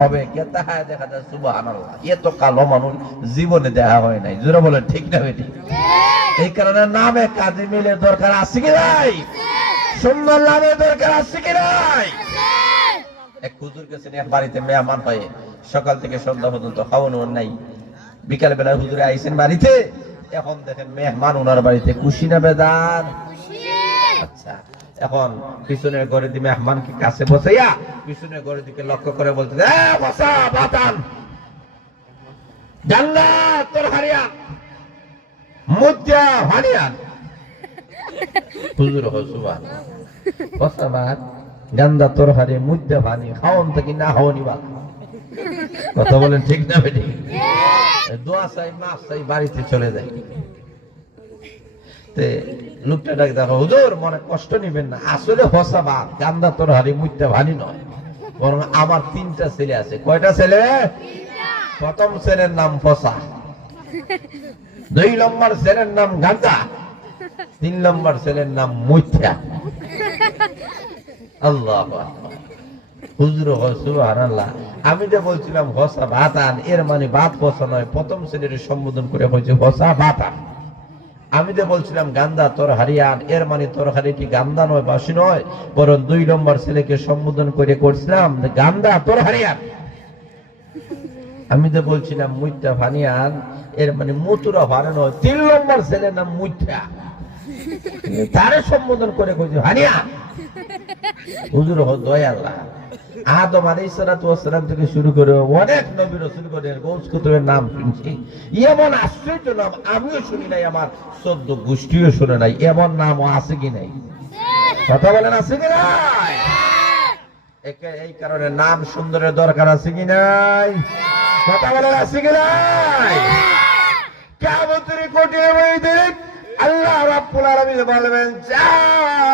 হবে। দেখা যায় এত কালো মানুষ জীবনে দেখা হয় নাই। জোরে বলে ঠিক না বেটি? এই কারণে নামে কাজে মিলে দরকার আছে কি নাই? সুন্দর নামে দরকার আছে কি নাই? এক হুজুর গেছেন এক বাড়িতে মেহমান হয়ে সকাল থেকে সন্ধ্যা পর্যন্ত খাওয়ানো নাই। বিকাল বেলা হুজুরে আইসেন বাড়িতে। এখন দেখেন মেহমান ওনার বাড়িতে খুশি না বেদান আচ্ছা। এখন পিছনের ঘরের দিকে মেহমানকে কাছে বসাইয়া পিছনের ঘরের দিকে লক্ষ্য করে বলতে বসা বাতান জান্নাত তোর হারিয়ান মুজ্জা হারিয়ান হুজুর হসুবান বসা বাত গান্দা তোর হারে মুজ্জা ভানি খাওন থেকে না বাদ কথা বলেন ঠিক না বেটি? দোয়া চাই মাছ চাই বাড়িতে চলে যায় লোকটা ডাক, দেখো, হুজুর, মনে কষ্ট নিবেন না। আসলে হসা বাদ। গান্দা তোর হারি মুইতে ভানি নয়। বরং আমার তিনটা ছেলে আছে। কয়টা ছেলে? প্রথম ছেলের নাম ফসা। দুই নম্বর ছেলের নাম গান্দা। তিন নম্বর ছেলের নাম মুইথা আল্লাহ হুজুর সুবহানাল্লাহ। আমি যে বলছিলাম হসা ভাতান এর মানে ভাত ফসা নয়। প্রথম শ্রেণির সম্বোধন করে হয়েছে হসা ভাতান আমি যে বলছিলাম, গান্দা তোর হারিয়ান, এর মানে তোর হারিটি গান্দা নয় বাসি নয়। বরং দুই নম্বর ছেলেকে সম্বোধন করে করছিলাম গান্দা তোর হারিয়ান। আমি যে বলছিলাম মুইটা ভানিয়ান, এর মানে মুতুরা ভারে নয়। তিন নম্বর ছেলের নাম মুইটা তারে সম্বোধন করে কইছে, হানিয়ান। হুজুর, হ, দয়াল্লাহ। আদম আলাইহিস সালাতু ওয়াস সালাম থেকে শুরু করে অনেক নবী রাসূল করে গৌস কুতুবের নাম শুনছি। এমন আশ্চর্য নাম, আমিও শুনি নাই, আমার চোদ্দ গোষ্ঠীও শুনে নাই। এমন নাম আছে কি নাই? কথা বলেন, আছে কি নাই? এই কারণে নাম সুন্দরের দরকার আছে কি নাই? কথা বলেন, আছে কি নাই? কোটির মধ্যে আল্লাহ রাব্বুল আলামিন বলবেন, যাও।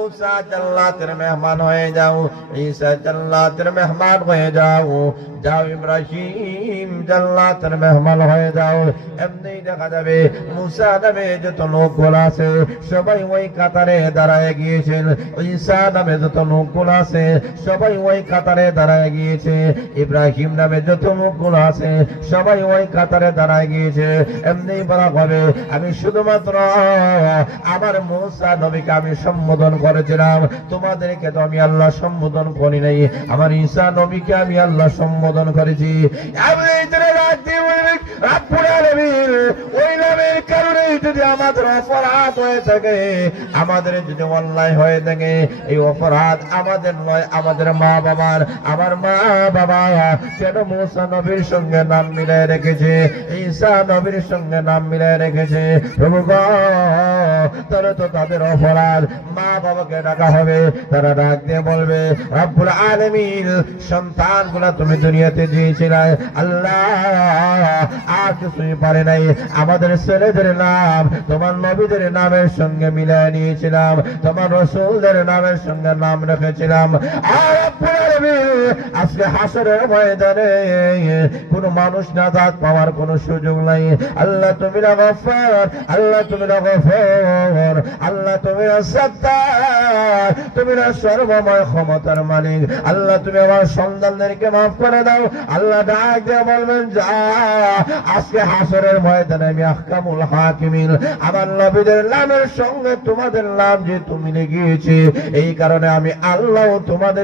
মুসা জান্নাতের মেহমান হয়ে যাও ঈসা জান্নাতের মেহমান হয়ে যাও যাও ইব্রাহিম জান্নাতের মেহমান হয়ে যাও এমনি দেখা যাবে মুসা নামে যত লোকগুলো আছে সবাই ওই কাতারে দাঁড়ায় গিয়েছেন ঈসা নামে যত লোকগুলো আছে সবাই ওই কাতারে দাঁড়ায় গিয়েছে ইব্রাহিম নামে যত লোকগুলো আছে সবাই ওই কাতারে দাঁড়ায় গিয়েছে এমনি বলা হবে আমি শুধুমাত্র আমার মৌসা নবীকে আমি সম্বোধন করেছিলাম তোমাদেরকে তো আমি আল্লাহ সম্বোধন করি নাই। আমার ঈশা নবীকে আমি আল্লাহ সম্বোধন করেছি। ওই নামের কারণে যদি আমাদের অপরাধ হয়ে থাকে, আমাদের যদি অন্যায় হয়ে থাকে, এই অপরাধ আমাদের নয়, আমাদের মা বাবার আমার মা বাবা কেন মুসা নবীর সঙ্গে নাম মিলাই রেখেছে? ঈসা নবীর সঙ্গে নাম মিলাই রেখেছে। প্রভু তারা তো তাদের অপরাধ। মা বাবাকে ডাকা হবে, তারা ডাক দিয়ে বলবে, রব্বুল সন্তান সন্তানগুলা তুমি দুনিয়াতে দিয়েছিলে আল্লাহ, আর কিছুই পারে নাই। আমাদের ছেলেদের নাম, তোমার নবীদের নামের সঙ্গে মিলিয়ে নিয়েছিলাম, তোমার রসুলদের নামের সঙ্গে নাম রেখেছিলাম। আর আলামিন আজকে হাসরের ময়দানে কোন মানুষ না দাঁত পাওয়ার কোনো সুযোগ নাই। আল্লাহ তুমি না আল্লাহ তুমি না আল্লাহ তুমি সত্তার তুমি না সর্বময় ক্ষমতার মালিক। আল্লাহ তুমি আমার সন্তানদেরকে মাফ করে দাও। আল্লাহ ডাক দিয়ে বলবেন, যা, আজকে হাসরের ময়দানে আমি আহকামুল হাকিমিন। আমার নবীদের নামের সঙ্গে তোমাদের নাম যে তুমি গিয়েছে এই কারণে আমি আল্লাহ তোমাদের